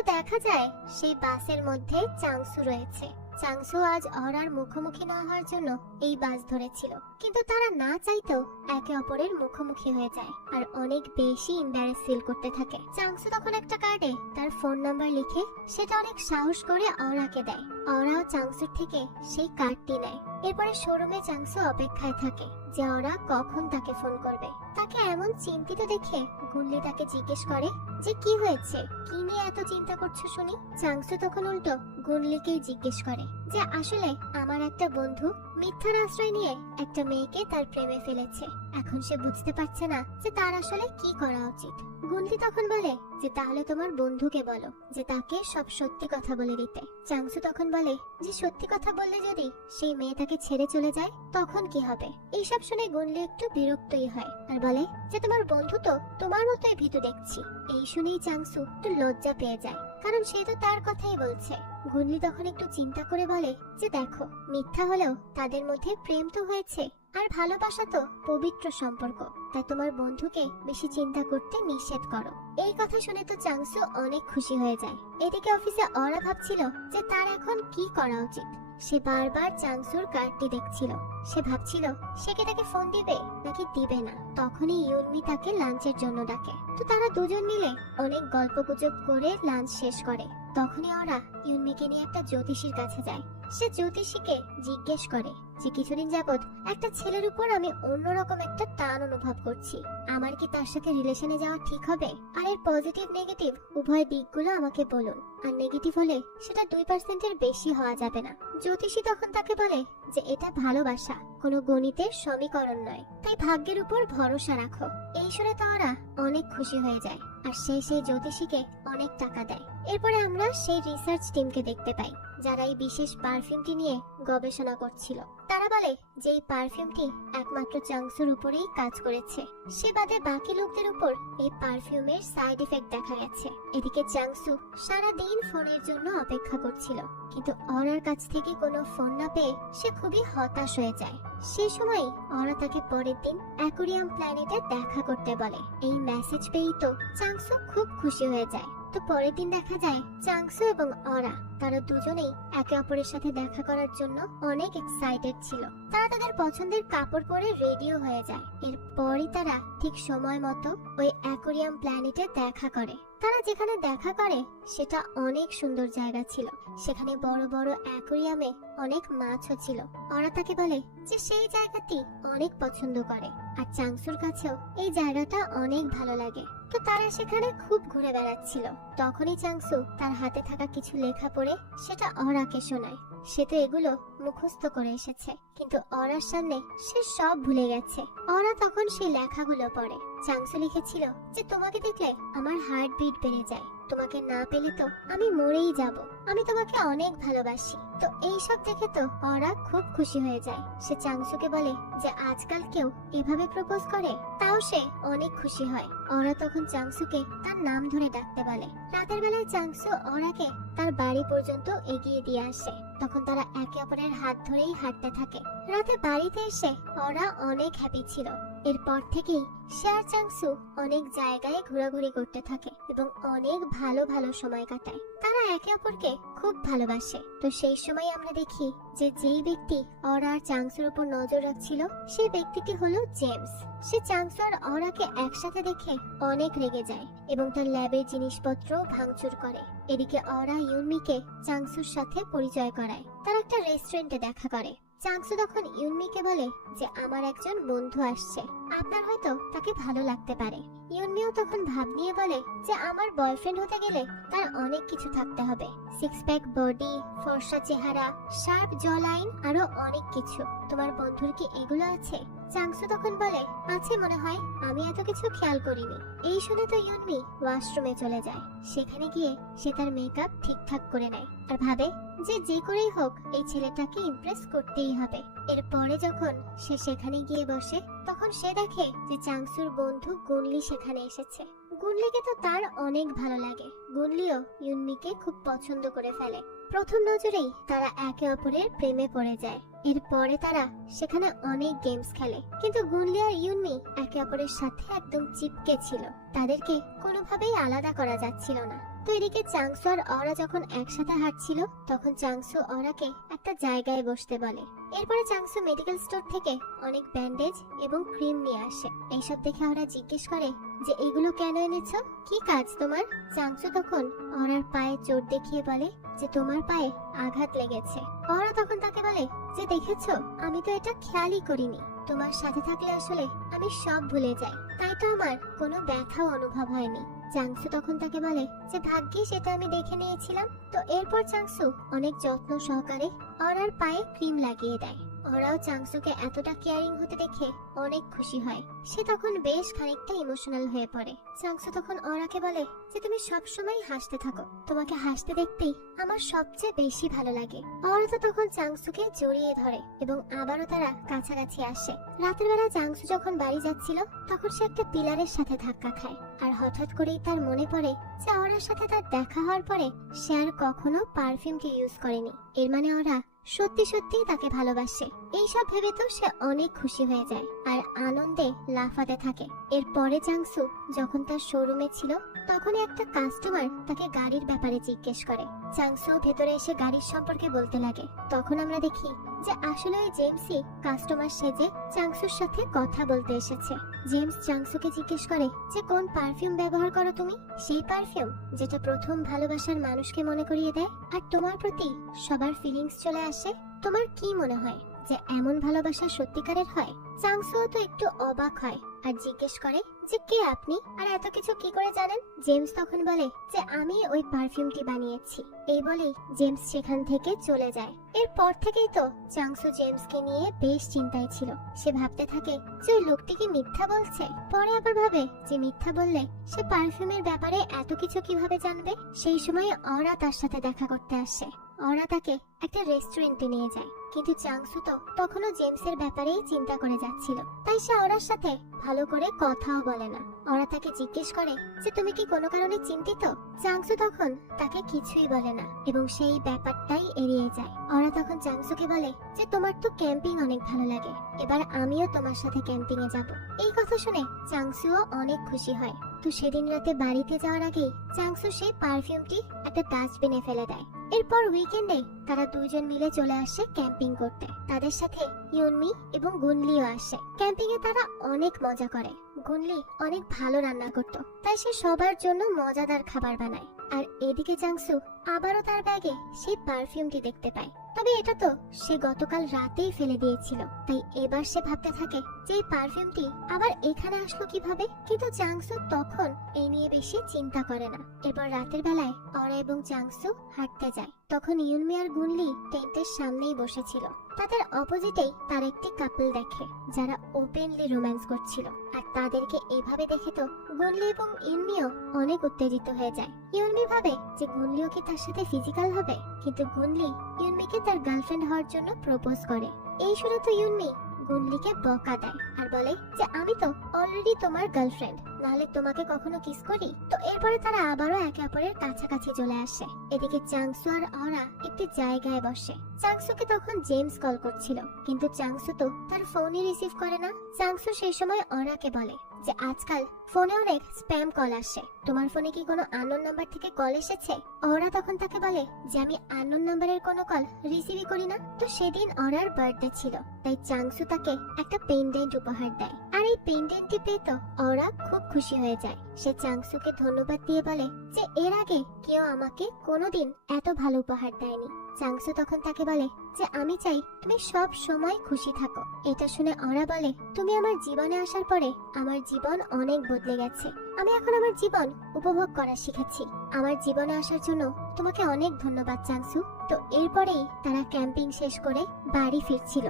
দেখা যায় সেই বাসের মধ্যে চাংসু রয়েছে। চাংসু আজ অরার মুখোমুখি না হওয়ার জন্য এই বাস ধরেছিল, কিন্তু তারা না চাইতেও একে অপরের মুখোমুখি হয়ে যায় আর অনেক বেশি এম্বারেস ফিল করতে থাকে। চাংসু তখন একটা কার্ডে তার ফোন নাম্বার লিখে সেটা অনেক সাহস করে অরাকে দেয়। অরাও চাংসুর থেকে সেই কার্ডটি নেয়। এরপরে শোরুমে চাংসু অপেক্ষায় থাকে যে ওরা কখন তাকে ফোন করবে। তাকে এমন চিন্তিত দেখে গুনলি তাকে জিজ্ঞেস করে যে কি হয়েছে, কি নিয়ে এত চিন্তা করছো শুনি। চাংসু তখন উল্টো গুনলিকেই জিজ্ঞেস করে যে আসলে আমার একটা বন্ধু মিথ্যার আশ্রয় নিয়ে একটা মেয়েকে তার প্রেমে ফেলেছে। এখন সে বুঝতে পারছে না যে তার আসলে কি করা উচিত। গুনলি তখন বলে যে তাহলে তোমার বন্ধুকে বলো যে তাকে সব সত্যি কথা বলে দিতে। চাংসু তখন বলে যে সত্যি কথা বললে যদি সেই মেয়ে তাকে ছেড়ে চলে যায় তখন কি হবে। এইসব শুনে গুনলি একটু বিরক্তই হয় আর বলে যে তোমার বন্ধু তো তোমার মতোই ভীতু দেখছি। এই শুনেই চাংসু একটু লজ্জা পেয়ে যায়, কারণ সে তো তার কথাই বলছে। গুনলি তখন একটু চিন্তা করে বলে যে দেখো, মিথ্যা হলেও তাদের মধ্যে প্রেম তো হয়েছে, আর ভালোবাসা তো পবিত্র সম্পর্ক, তাই তোমার বন্ধুকে বেশি চিন্তা করতে নিষেধ করো। এই কথা শুনে তো চাংসু অনেক খুশি হয়ে যায়। এদিকে অফিসে অরা ভাবছিল যে তার এখন কি করা উচিত। সে বারবার চাংসুর কার্ডটি দেখছিল। সে ভাবছিল সে কি তাকে ফোন দিবে নাকি দিবে না। তখনই ইউনমি তাকে লাঞ্চের জন্য ডাকে। তো তারা দুজন মিলে অনেক গল্পগুজব করে লাঞ্চ শেষ করে। তখনই ওরা ইউনমিকে নিয়ে একটা জ্যোতিষীর কাছে যায়। সে জ্যোতিষীকে জিজ্ঞেস করে যে কিছুদিন যাবত একটা ছেলের উপর আমি অন্যরকম একটা টান অনুভব করছি, আমার কি তার সাথে রিলেশনে যাওয়া ঠিক হবে? আর এর পজিটিভ নেগেটিভ উভয় দিকগুলো আমাকে বলুন, আর নেগেটিভ হলে সেটা 2% বেশি হওয়া যাবে না। জ্যোতিষী তখন তাকে বলে যে এটা ভালোবাসা, কোনো গণিতের সমীকরণ নয়, তাই ভাগ্যের উপর ভরসা রাখো। এই শুনে তো ওরা অনেক খুশি হয়ে যায় আর সেই জ্যোতিষীকে অনেক টাকা দেয়। এরপরে আমরা সেই রিসার্চ টিমকে দেখতে পাই যারা এই বিশেষ পারফিউমটি নিয়ে গবেষণা করছিল। তারা বলে যে এই পারফিউমটি একমাত্র চাংসুর উপরেই কাজ করেছে, সে বাদে বাকি লোকদের উপর এই পারফিউমের সাইড এফেক্ট দেখা গেছে। এদিকে চাংসু সারা দিন ফোনের জন্য অপেক্ষা করছিল, কিন্তু অরার কাছ থেকে কোনো ফোন না পেয়ে সে খুবই হতাশ হয়ে যায়। সে সময় অরা তাকে পরের দিন অ্যাকোয়ারিয়াম প্ল্যানেটে দেখা করতে বলে। এই মেসেজ পেয়েই তো চাংসু খুব খুশি হয়ে যায়। তো পরের দিন দেখা যায় চাংসু এবং অরা তারা দুজনেই একে অপরের সাথে দেখা করার জন্য অনেক এক্সাইটেড ছিল। তারা তাদের পছন্দের কাপড় পরে রেডিও হয়ে যায়। এরপরই তারা ঠিক সময় মতো ওই অ্যাকোয়ারিয়াম প্ল্যানেটে দেখা করে। তারা যেখানে দেখা করে সেটা অনেক সুন্দর জায়গা ছিল। সেখানে বড় বড় অ্যাকোয়ারিয়ামে অনেক মাছও ছিল। ওরা তাকে বলে যে সেই জায়গাটি অনেক পছন্দ করে, আর চাংসুর কাছেও এই জায়গাটা অনেক ভালো লাগে। তো তারা সেখানে খুব ঘুরে বেড়াচ্ছিল। তখনই চাংসু তার হাতে থাকা কিছু লেখা পড়ে সেটা অরাকে শোনায়। সে তো এগুলো মুখস্থ করে এসেছে, কিন্তু অরার সামনে সে সব ভুলে গেছে। অরা তখন সেই লেখাগুলো পড়ে। চাংসু লিখেছিল যে তোমাকে দেখলে আমার হার্ট বিট বেড়ে যায়, তোমাকে না পেলে তো আমি মরেই যাব, আমি তোমাকে অনেক ভালোবাসি। তো এই সব দেখে তো অরা খুব খুশি হয়ে যায়। সে চাংসুকে বলে যে আজকাল কেউ এভাবে প্রপোজ করে, তাও সে অনেক খুশি হয়। অরা তখন চাংসুকে তার নাম ধরে ডাকতে বলে। রাতের বেলায় চাংসু অরাকে তার বাড়ি পর্যন্ত এগিয়ে দিয়ে আসে। তখন তারা একে অপরের হাত ধরেই হাঁটতে থাকে। রাতে বাড়িতে এসে অরা অনেক হ্যাপি ছিল। এরপর থেকেই সে আর চাংসু অনেক জায়গায় ঘোরাঘুরি করতে থাকে এবং অনেক ভালো ভালো সময় কাটায়। তারা একে অপরকে খুব ভালোবাসে। তো সেই সময় আমরা দেখি যে যেই ব্যক্তি অরা আর চাংসুর উপর নজর রাখছিল সেই ব্যক্তিটি হলো জেমস। সে চাংসু আর অরাকে একসাথে দেখে অনেক রেগে যায় এবং তার ল্যাবের জিনিসপত্র ভাঙচুর করে। এদিকে অরা ইউনমিকে চাংসুর সাথে পরিচয় করায়। তারা একটা রেস্টুরেন্টে দেখা করে। চাংসু তখন ইউনমিকে বলে যে আমার একজন বন্ধু আসছে, আপনার হয়তো তাকে ভালো লাগতে পারে। ইউনমিও তখন ভাব নিয়ে বলে যে আমার বয়ফ্রেন্ড হতে গেলে তার অনেক কিছু থাকতে হবে, সিক্স প্যাক বডি, ফর্সা চেহারা, শার্প জ লাইন, আরো অনেক কিছু। তোমার বন্ধুর কি এগুলো আছে? চাংসু তখন বলে আছে মনে হয়, আমি এত কিছু খেয়াল করিনি। এই শুনে তো ইউনমি ওয়াশরুমে চলে যায়। সেখানে গিয়ে সে তার মেকআপ ঠিকঠাক করে নেয় আর ভাবে যে যে করেই হোক এই ছেলেটাকে ইমপ্রেস করতেই হবে। এরপরে যখন সে সেখানে গিয়ে বসে তখন সে দেখে যে চাংসুর বন্ধু গুনলি সেখানে এসেছে। গুনলিকে তো তার অনেক ভালো লাগে। গুনলিও ইউনমিকে খুব পছন্দ করে ফেলে। প্রথম নজরেই তারা একে অপরের প্রেমে পড়ে যায়। এরপরে তারা সেখানে অনেক গেমস খেলে, কিন্তু গুনলি আর ইউনমি একে অপরের সাথে একদম চিপকে ছিল। তাদেরকে কোনোভাবেই আলাদা করা যাচ্ছিল না। তো এদিকে চাংসু আর অরা যখন একসাথে হাঁটছিল তখন চাংসু অরাকে একটা জায়গায় বসতে বলে। এরপরে চাংসু মেডিকেল স্টোর থেকে অনেক ব্যান্ডেজ এবং ক্রিম নিয়ে আসে। এইসব দেখে অরা জিজ্ঞেস করে যে এগুলো কেন এনেছো, কি কাজ তোমার? চাংসু তখন অরার পায়ে চোট দেখিয়ে বলে যে তোমার পায়ে আঘাত লেগেছে। অরা তখন তাকে বলে যে দেখেছো, আমি তো এটা খেয়ালই করিনি। তোমার সাথে থাকলে আসলে আমি সব ভুলে যাই, তাই তো আমার কোনো ব্যথাও অনুভব হয়নি। চাংসু তখন তাকে বলে যে ভাগ্যিস এটা আমি দেখে নিয়েছিলাম। তো এরপর চাংসু অনেক যত্ন সহকারে অরার পায়ে ক্রিম লাগিয়ে দেয়। ওরাও চাংসুকে এতটা কেয়ারিং হতে দেখে অনেক খুশি হয়। সে তখন বেশ খানিকটা ইমোশনাল হয়ে পড়ে। চাংসু তখন ওরাকে বলে যে তুমি সব সময় হাসতে থাকো, তোমাকে হাসতে দেখতেই আমার সবচেয়ে বেশি ভালো লাগে। ওরা তো তখন চাংসুকে জড়িয়ে ধরে এবং আবারও তারা কাছাকাছি আসে। রাতের বেলা চাংসু যখন বাড়ি যাচ্ছিল তখন সে একটা পিলারের সাথে ধাক্কা খায় আর হঠাৎ করেই তার মনে পড়ে যে ওরার সাথে তার দেখা হওয়ার পরে সে আর কখনো পারফিউমকে ইউজ করেনি। এর মানে ওরা সত্যি সত্যি তাকে ভালোবাসে। এইসব ভেবে তো সে অনেক খুশি হয়ে যায় আর আনন্দে লাফাতে থাকে। এরপরে চাংসু যখন তার শোরুমে ছিল তখনই একটা কাস্টমার তাকে গাড়ির ব্যাপারে জিজ্ঞেস করে। চাংসু ভেতরে এসে গাড়ির সম্পর্কে বলতে লাগে। তখন আমরা দেখি যে আসলে ওই জেমসই কাস্টমার সেজে চাংসুর সাথে কথা বলতে এসেছে। জেমস চাংসুকে জিজ্ঞেস করে যে কোন পারফিউম ব্যবহার করো তুমি? সেই পারফিউম যেটা প্রথম ভালোবাসার মানুষকে মনে করিয়ে দেয় আর তোমার প্রতি সবার ফিলিংস চলে আসে। তোমার কি মনে হয় যে এমন ভালোবাসা সত্যিকারের হয়? চাংসুও তো একটু অবাক হয় আর জিজ্ঞেস করে যে কে আপনি আর এত কিছু কি করে জানেন? জেমস তখন বলে যে আমি ওই পারফিউমটি বানিয়েছি। এই বলেই জেমস সেখান থেকে চলে যায়। এরপর থেকেই তো চাংসু জেমসকে নিয়ে বেশ চিন্তায় ছিল। সে ভাবতে থাকে যে ওই লোকটি কি মিথ্যা বলছে। পরে আবার ভাবে যে মিথ্যা বললে সে পারফিউমের ব্যাপারে এত কিছু কিভাবে জানবে। সেই সময় অরা তার সাথে দেখা করতে আসে। অরা তাকে একটা রেস্টুরেন্টে নিয়ে যায়, কিন্তু চাংসু তো তখনও জেমসের ব্যাপারেই চিন্তা করে যাচ্ছিল। তাই সে অরার সাথে ভালো করে কথাও বলে না। অরা তাকে জিজ্ঞেস করে যে তুমি কি কোনো কারণে চিন্তিত? চাংসু তখন তাকে কিছুই বলে না এবং সেই ব্যাপারটাই এড়িয়ে যায়। অরা তখন চাংসুকে বলে যে তোমার তো ক্যাম্পিং অনেক ভালো লাগে, এবার আমিও তোমার সাথে ক্যাম্পিং এ যাব। এই কথা শুনে চাংসুও অনেক খুশি হয়। তো সেদিন রাতে বাড়িতে যাওয়ার আগেই চাংসু সেই পারফিউমটি একটা ডাস্টবিনে ফেলে দেয়। এরপর উইকেন্ডে তারা দুইজন মিলে চলে আসে ক্যাম্পিং করতে। তাদের সাথে ইউনমি এবং গুনলিও আসে। ক্যাম্পিং এ তারা অনেক মজা করে। গুনলি অনেক ভালো রান্না করত, তাই সে সবার জন্য মজাদার খাবার বানায়। আর এদিকে চাংসু আবারও তার ব্যাগে সেই পারফিউমটি দেখতে পায়। তবে এটা তো সে গতকাল রাতেই ফেলে দিয়েছিল। তাই এবার সে ভাবতে থাকে যে এই পারফিউমটি আবার এখানে আসলো কিভাবে। কিন্তু চাংসু তখন এই নিয়ে বেশি চিন্তা করে না। এরপর রাতের বেলায় অরা এবং চাংসু হাঁটতে যায়। তখন ইউনমি আর গুনলি টেন্টের সামনেই বসেছিল। তাদের অপোজিটেই তার একটি কাপল দেখে যারা ওপেনলি রোম্যান্স করছিল। আর তাদেরকে এভাবে দেখে তো গুনলি এবং ইউনমিও অনেক উত্তেজিত হয়ে যায়। ইউনমি ভাবে যে গুনলিও কি তার সাথে ফিজিক্যাল হবে, কিন্তু গুনলি ইউনমিকে তার গার্লফ্রেন্ড হওয়ার জন্য প্রপোজ করে। এই শুনে তো ইউনমি গুনলিকে বকা দেয় আর বলে যে আমি তো অলরেডি তোমার গার্লফ্রেন্ড, নাহলে তোমাকে কখনো কিস করি। তো এরপরে তারা আবারও একে অপরের কাছাকাছি চলে আসে। এদিকে চাংসু আর অরা একটি জায়গায় বসে। চাংসুকে তখন জেমস কল করছিল, কিন্তু চাংসু তো তার ফোনই রিসিভ করে না। চাংসু সেই সময় অরাকে বলে যে আজকাল ফোনে অনেক স্প্যাম কল আসে, তোমার ফোনে কি কোনো আননোন নাম্বার থেকে কল এসেছে? অরা তখন তাকে বলে যে আমি আননোন নাম্বারের কোনো কল রিসিভই করি না। তো সেদিন অরার বার্থডে ছিল, তাই চাংসু তাকে একটা পেন্ডেন্ট উপহার দেয়। আর এই পেন্ডেন্টটি পেয়ে তো অরা খুব খুশি হয়ে যায়। সে চাংসুকে ধন্যবাদ দিয়ে বলে যে এর আগে কেউ আমাকে কোনোদিন এত ভালো উপহার দেয়নি। চাংসু তখন তাকে বলে যে আমি চাই তুমি সব সময় খুশি থাকো। এটা শুনে অরা বলে তুমি আমার জীবনে আসার পরে আমার জীবন অনেক বদলে গেছে। আমি এখন আমার জীবন উপভোগ করা শিখেছি। আমার জীবনে আসার জন্য তোমাকে অনেক ধন্যবাদ চাংসু। তো এরপরেই তারা ক্যাম্পিং শেষ করে বাড়ি ফিরছিল।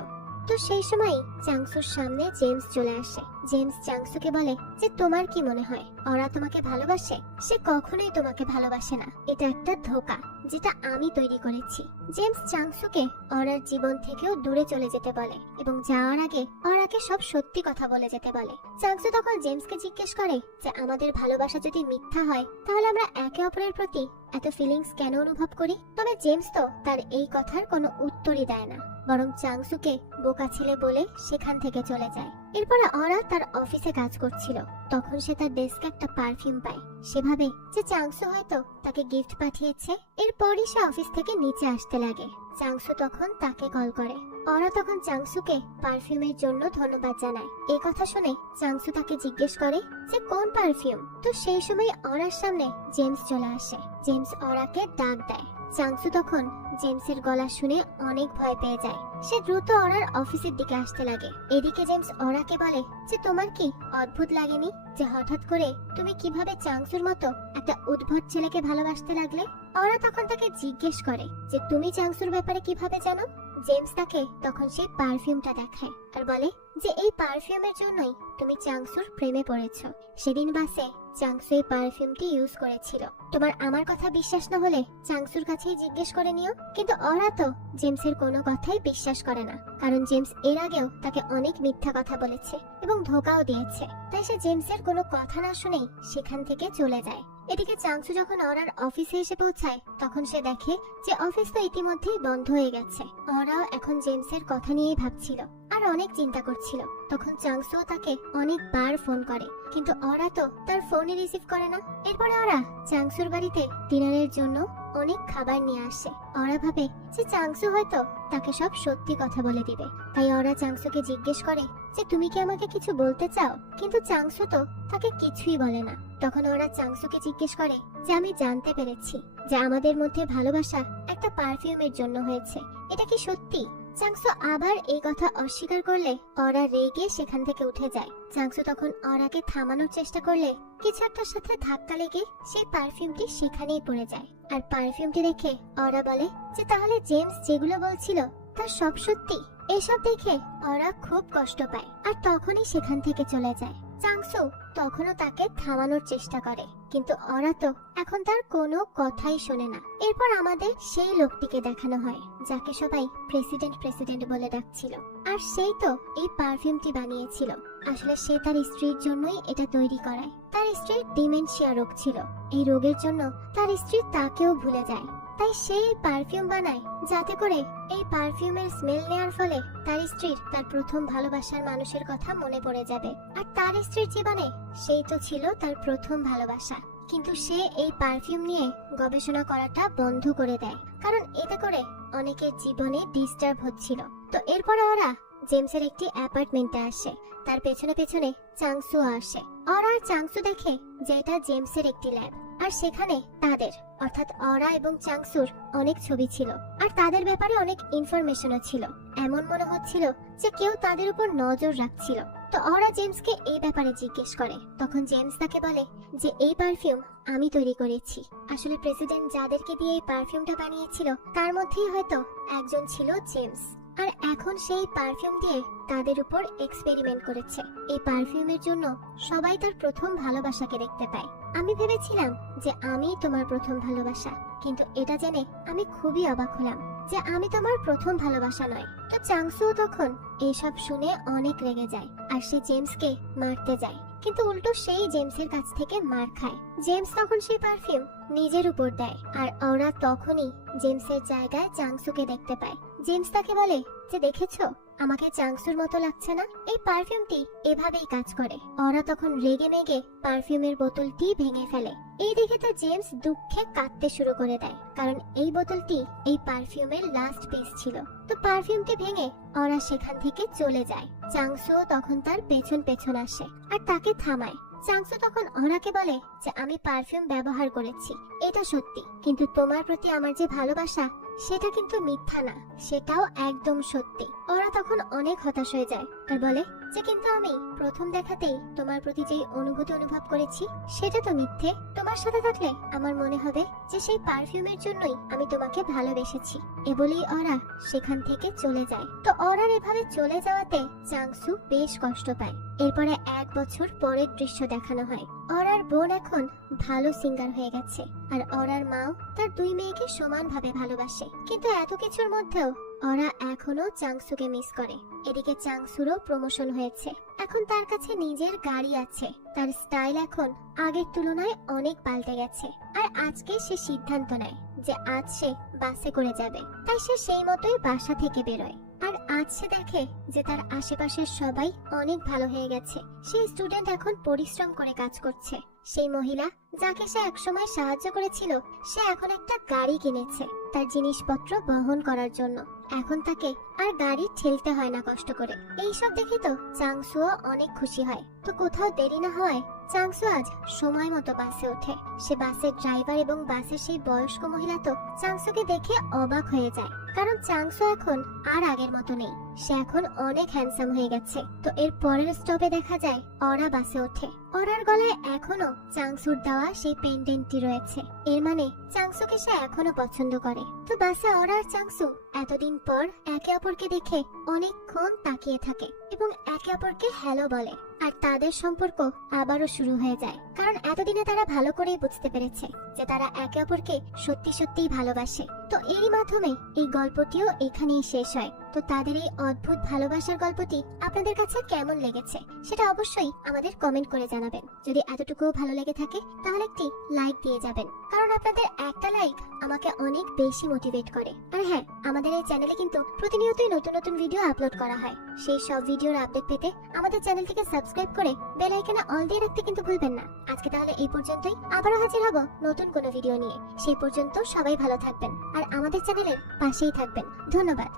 তো সেই সময় চাংসুর সামনে জেমস চলে আসে। জেমস চাংসুকে বলে যে তোমার কি মনে হয় ওরা তোমাকে ভালোবাসে? সে কখনোই তোমাকে ভালোবাসে না, এটা একটা ধোঁকা যেটা আমি তৈরি করেছি। জেমস চাংসুকে ওরার জীবন থেকেও দূরে চলে যেতে বলে এবং যাওয়ার আগে ওরাকে সব সত্যি কথা বলে যেতে বলে। চাংসু তখন জেমসকে জিজ্ঞেস করে যে আমাদের ভালোবাসা যদি মিথ্যা হয় তাহলে আমরা একে অপরের প্রতি এত ফিলিংস কেন অনুভব করি? তবে জেমস তো তার এই কথার কোনো উত্তরই দেয় না, বরং চাংসুকে বোকা ছেলে বলে সেখান থেকে চলে যায়। এরপরে অরা তার অফিসে কাজ করছিল, তখন সে তার ডেস্কে একটা পারফিউম পায়। সে ভাবে যে চাংসু হয়তো তাকে গিফট পাঠিয়েছে। এরপরই সে অফিস থেকে নিচে আসতে লাগে। চাংসু তখন তাকে কল করে। অরা তখন চাংসুকে পারফিউমের জন্য ধন্যবাদ জানায়। এই কথা শুনে চাংসু তাকে জিজ্ঞেস করে যে কোন পারফিউম? তো সেই সময় অরার সামনে জেমস চলে আসে। জেমস অরাকে ডাক দেয়। চাংসু তখন জেমসের গলা শুনে অনেক ভয় পেয়ে যায়। সে দ্রুত অরার অফিসের দিকে আসতে লাগে। এদিকে জেমস অরাকে বলে যে তোমার কি অদ্ভুত লাগেনি যে হঠাৎ করে তুমি কিভাবে চাংসুর মতো একটা উদ্ভট ছেলেকে ভালোবাসতে লাগলে? অরা তখন তাকে জিজ্ঞেস করে যে তুমি চাংসুর ব্যাপারে কিভাবে জানো? জেমস তাকে তখন সেই পারফিউমটা দেখায় আর বলে যে এই পারফিউমের জন্যই তুমি চাংসুর প্রেমে পড়েছো। সেদিন বাসে চাংসু এই পারফিউমটি ইউজ করেছিল। তোমার আমার কথা বিশ্বাস না হলে চাংসুর কাছেই জিজ্ঞেস করে নিও। কিন্তু ওরা তো জেমসের কোনো কথাই বিশ্বাস করে না, কারণ জেমস এর আগেও তাকে অনেক মিথ্যা কথা বলেছে এবং ধোঁকাও দিয়েছে। তাই সে জেমসের কোনো কথা না শুনেই সেখান থেকে চলে যায়। এদিকে চাংসু যখন অরার অফিসে এসে পৌঁছায় তখন সে দেখে যে অফিস তো ইতিমধ্যেই বন্ধ হয়ে গেছে। অরাও এখন জেমসের কথা নিয়েই ভাবছিল আর অনেক চিন্তা করছিল। তখন চাংসুও তাকে অনেকবার ফোন করে, কিন্তু অরা তো তার ফোনই রিসিভ করে না। এরপরে ওরা চাংসুর বাড়িতে ডিনারের জন্য অনেক খাবার নিয়ে আসে। ওরা ভাবে যে চাংসু হয়তো তাকে সব সত্যি কথা বলে দিবে। তাই ওরা চাংসুকে জিজ্ঞেস করে যে তুমি কি আমাকে কিছু বলতে চাও? কিন্তু চাংসু তো তাকে কিছুই বলে না। তখন ওরা চাংসুকে জিজ্ঞেস করে যে আমি জানতে পেরেছি যে আমাদের মধ্যে ভালোবাসা একটা পারফিউমের জন্য হয়েছে, এটা কি সত্যি? চাংসু আবার এই কথা অস্বীকার করলে ওরা রেগে সেখান থেকে উঠে যায়। চাংসু তখন ওরাকে থামানোর চেষ্টা করলে কিছু একটার সাথে ধাক্কা লেগে সেই পারফিউমটি সেখানেই পড়ে যায়। আর পারফিউমটি দেখে ওরা বলে যে তাহলে জেমস যেগুলো বলছিল তা সব সত্যি। এসব দেখে ওরা খুব কষ্ট পায় আর তখনই সেখান থেকে চলে যায়। চাংসু তখনও তাকে থামানোর চেষ্টা করে, কিন্তু ওরা তো এখন তার কোনো কথাই শোনে না। এরপর আমাদের সেই লোকটিকে দেখানো হয় যাকে সবাই প্রেসিডেন্ট বলে ডাকছিল, আর সেই তো এই পারফিউমটি বানিয়েছিল। আসলে সে তার স্ত্রীর জন্যই এটা তৈরি করায়। তার স্ত্রীর ডিমেনশিয়া রোগ ছিল, এই রোগের জন্য তার স্ত্রী তাকেও ভুলে যায়। তাই সেই পারফিউম বানায় যাতে করে এই পারফিউমের স্মেল নেওয়ার ফলে তার স্ত্রীর তার প্রথম ভালোবাসার মানুষের কথা মনে পড়ে যাবে। আর তার স্ত্রীর জীবনে সেই তো ছিল তার প্রথম ভালোবাসা। কিন্তু সে এই পারফিউম নিয়ে গবেষণা করাটা বন্ধ করে দেয়, কারণ এতে করে অনেকের জীবনে ডিস্টার্ব হচ্ছিল। তো এরপরে ওরা জেমসের একটি অ্যাপার্টমেন্টে আসে। তার পেছনে পেছনে চাংসু আসে। ওরা আর চাংসু দেখে যে এটা জেমসের একটি ল্যাব, আর সেখানে তাদের অর্থাৎ ওরা এবং চাংসুর অনেক ছবি ছিল আর তাদের ব্যাপারে অনেক ইনফরমেশনও ছিল। এমন মনে হচ্ছিল যে কেউ তাদের উপর নজর রাখছিল। তো ওরা জেমসকে এই ব্যাপারে জিজ্ঞেস করে। তখন জেমস তাকে বলে যে এই পারফিউম আমি তৈরি করেছি। আসলে প্রেসিডেন্ট যাদেরকে দিয়ে এই পারফিউমটা বানিয়েছিল তার মধ্যেই হয়তো একজন ছিল জেমস, আর এখন সেই পারফিউম দিয়ে তাদের উপর এক্সপেরিমেন্ট করেছে। এই পারফিউমের জন্য সবাই তার প্রথম ভালোবাসাকে দেখতে পায়। আমি ভেবেছিলাম যে আমি তোমার প্রথম ভালোবাসা, কিন্তু এটা জেনে আমি খুবই অবাক হলাম যে আমি তোমার প্রথম ভালোবাসা নয়। তো চাংসু তখন এইসব শুনে অনেক রেগে যায় আর সে জেমসকে মারতে যায়, কিন্তু উল্টো সেই জেমসের কাছ থেকে মার খায়। জেমস তখন সেই পারফিউম নিজের উপর দেয় আর ওরা তখনই জেমসের জায়গায় চাংসুকে দেখতে পায়। জেমস তাকে বলে যে দেখেছো, আমাকে চাংসুর মতো লাগছে না? এই পারফিউমটি এভাবেই কাজ করে। ওরা তখন রেগে মেগে পারফিউমের বোতলটি ভেঙে ফেলে। এই দেখে তো জেমস দুঃখে কাঁদতে শুরু করে দেয়, কারণ এই বোতলটি এই পারফিউমের লাস্ট পিস ছিল। তো পারফিউমটি ভেঙে ওরা সেখান থেকে চলে যায়। চাংসুও তখন তার পেছন পেছন আসে আর তাকে থামায়। চাংসু তখন ওরাকে বলে যে আমি পারফিউম ব্যবহার করেছি, এটা সত্যি, কিন্তু তোমার প্রতি আমার যে ভালোবাসা সেটা কিন্তু মিথ্যা না, সেটাও একদম সত্যি। ওরা তখন অনেক হতাশ হয়ে যায় আর বলে যে কিন্তু আমি প্রথম দেখাতেই তোমার প্রতি যেই অনুভূতি অনুভব করেছি সেটা তো মিথ্যে। তোমার সাথে থাকলে আমার মনে হবে যে সেই পারফিউমের জন্যই আমি তোমাকে ভালোবেসেছি। এ বলেই ওরা সেখান থেকে চলে যায়। তো ওরার এভাবে চলে যাওয়াতে চাংসু বেশ কষ্ট পায়। এরপরে 1 বছর পরের দৃশ্য দেখানো হয়। ওরার বোন এখন ভালো সিঙ্গার হয়ে গেছে আর ওরার মাও তার 2 মেয়েকে সমানভাবে ভালোবাসে। কিন্তু এত কিছুর মধ্যেও ওরা এখনো চাংসুকে মিস করে। এদিকে চাংসুরও প্রমোশন হয়েছে, এখন তার কাছে নিজের গাড়ি আছে। তার স্টাইল এখন আগের তুলনায় অনেক পাল্টে গেছে। আর আজকে সে সিদ্ধান্ত নেয় যে আজ সে বাসে করে যাবে, তাই সে সেই মতোই বাসা থেকে বেরোয়। আর আজ সে দেখে যে তার আশেপাশের সবাই অনেক ভালো হয়ে গেছে। সেই স্টুডেন্ট এখন পরিশ্রম করে কাজ করছে। সেই মহিলা যাকে সে একসময় সাহায্য করেছিল, সে এখন একটা গাড়ি কিনেছে তার জিনিসপত্র বহন করার জন্য। এখন তাকে আর গাড়ি ঠেলতে হয় না কষ্ট করে। এইসব দেখে তো চাংসুও অনেক খুশি হয়। তো কোথাও দেরি না হওয়ায় চাংসু আজ সময় মতো বাসে ওঠে। সে বাসের ড্রাইভার এবং বাসের সেই বয়স্ক মহিলা তো চাংসুকে দেখে অবাক হয়ে যায়, কারণ চাংসু এখন আর আগের মতো নেই। সে এখন অনেক হ্যান্ডসাম হয়ে গেছে। তো এর পরের স্টপে দেখা যায় ওরা বাসে ওঠে। ওরার গলায় এখনো চাংসুর দেওয়া সেই পেন্ডেন্টটি রয়েছে। এর মানে চাংসুকে সে এখনো পছন্দ করে। তো বাসে ওরা আর চাংসু এতদিন পর একে অপরকে দেখে অনেকক্ষণ তাকিয়ে থাকে এবং একে অপরকে হ্যালো বলে। আর তাদের সম্পর্ক আবারও শুরু হয়ে যায়, কারণ এতদিনে তারা ভালো করেই বুঝতে পেরেছে যে তারা একে অপরকে সত্যি সত্যিই ভালোবাসে। তো এরই মাধ্যমে এই গল্পটিও এখানেই শেষ হয়। তো তাদের এই অদ্ভুত ভালোবাসার গল্পটি আপনাদের কাছে কেমন লেগেছে সেটা অবশ্যই আমাদের কমেন্ট করে জানাবেন। যদি এতটুকুও ভালো লেগে থাকে তাহলে একটি লাইক দিয়ে যাবেন, কারণ আপনাদের একটা লাইক আমাকে অনেক বেশি মোটিভেট করে। আর হ্যাঁ, আমাদের এই চ্যানেলে কিন্তু প্রতিনিয়তই নতুন নতুন ভিডিও আপলোড করা হয়। সেই সব ভিডিওর আপডেট পেতে আমাদের চ্যানেলটিকে সাবস্ক্রাইব করে বেল আইকনে অল দিয়ে রাখতে কিন্তু ভুলবেন না। আজকে তাহলে এই পর্যন্তই, আবারও হাজির হব নতুন কোনো ভিডিও নিয়ে। সেই পর্যন্ত সবাই ভালো থাকবেন আর আমাদের চ্যানেলের পাশেই থাকবেন। ধন্যবাদ।